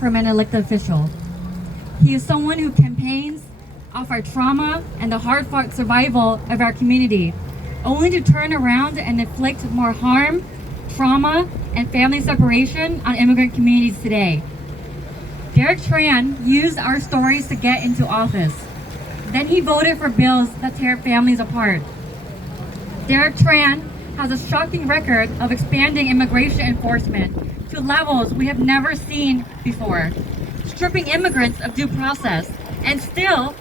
from an elected official. He is someone who campaigns off our trauma and the hard-fought survival of our community, only to turn around and inflict more harm, trauma, and family separation on immigrant communities today. Derek Tran used our stories to get into office. Then he voted for bills that tear families apart. Derek Tran has a shocking record of expanding immigration enforcement to levels we have never seen before, stripping immigrants of due process, and still,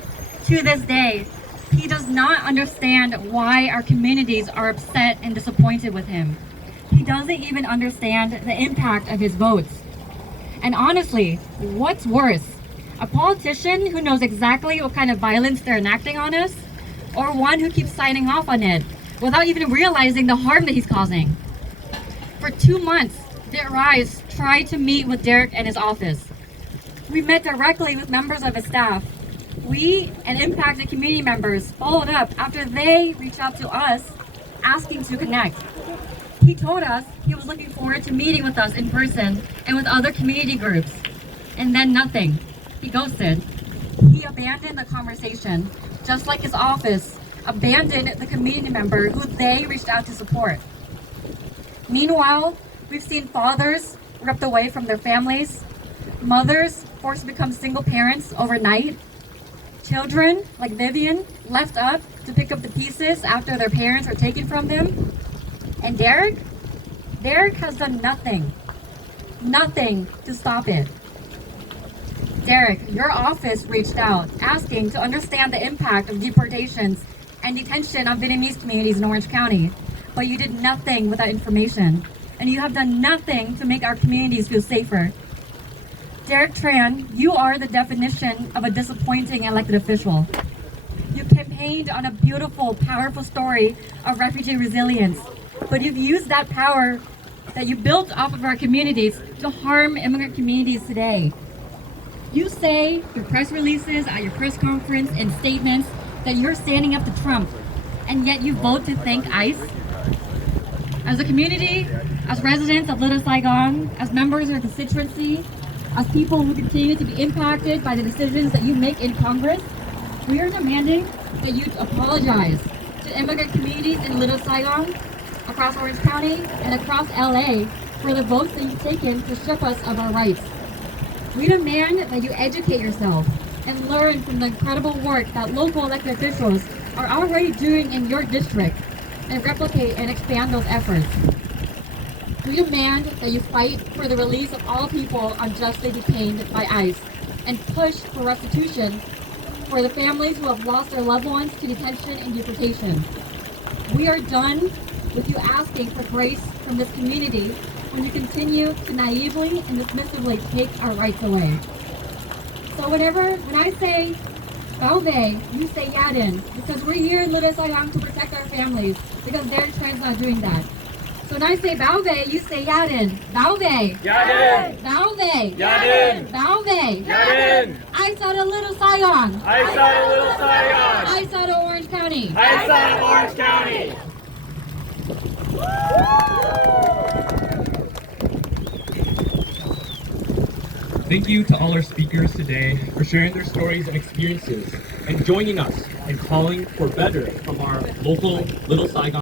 to this day, he does not understand why our communities are upset and disappointed with him. He doesn't even understand the impact of his votes. And honestly, what's worse? A politician who knows exactly what kind of violence they're enacting on us, or one who keeps signing off on it without even realizing the harm that he's causing? For 2 months, Duoi tried to meet with Derek and his office. We met directly with members of his staff. We and impacted community members followed up after they reached out to us asking to connect. He told us he was looking forward to meeting with us in person and with other community groups. And then nothing. He ghosted. He abandoned the conversation, just like his office abandoned the community member who they reached out to support. Meanwhile, we've seen fathers ripped away from their families, mothers forced to become single parents overnight, children like Vivian left up to pick up the pieces after their parents are taken from them. And Derek has done nothing to stop it. Derek, your office reached out asking to understand the impact of deportations and detention on Vietnamese communities in Orange County, but you did nothing with that information, and you have done nothing to make our communities feel safer. Derek Tran, you are the definition of a disappointing elected official. You campaigned on a beautiful, powerful story of refugee resilience, but you've used that power that you built off of our communities to harm immigrant communities today. You say through press releases, at your press conference, and statements that you're standing up to Trump, and yet you vote to thank ICE. As a community, as residents of Little Saigon, as members of our constituency, as people who continue to be impacted by the decisions that you make in Congress, we are demanding that you apologize to immigrant communities in Little Saigon, across Orange County, and across LA for the votes that you've taken to strip us of our rights. We demand that you educate yourself and learn from the incredible work that local elected officials are already doing in your district and replicate and expand those efforts. We demand that you fight for the release of all people unjustly detained by ICE and push for restitution for the families who have lost their loved ones to detention and deportation. We are done with you asking for grace from this community when you continue to naively and dismissively take our rights away. So when I say Balve, you say Yadin, because we're here in Little Saigon to protect our families, because Derek Tran's not doing that. So when I say Balve, you say Yadin. Balve! Yadin! Balve! Yadin! Balve! Yadin! I saw the Little Saigon! I saw the Little Saigon! I saw the Orange County! I saw Orange County! Thank you to all our speakers today for sharing their stories and experiences and joining us in calling for better from our local Little Saigon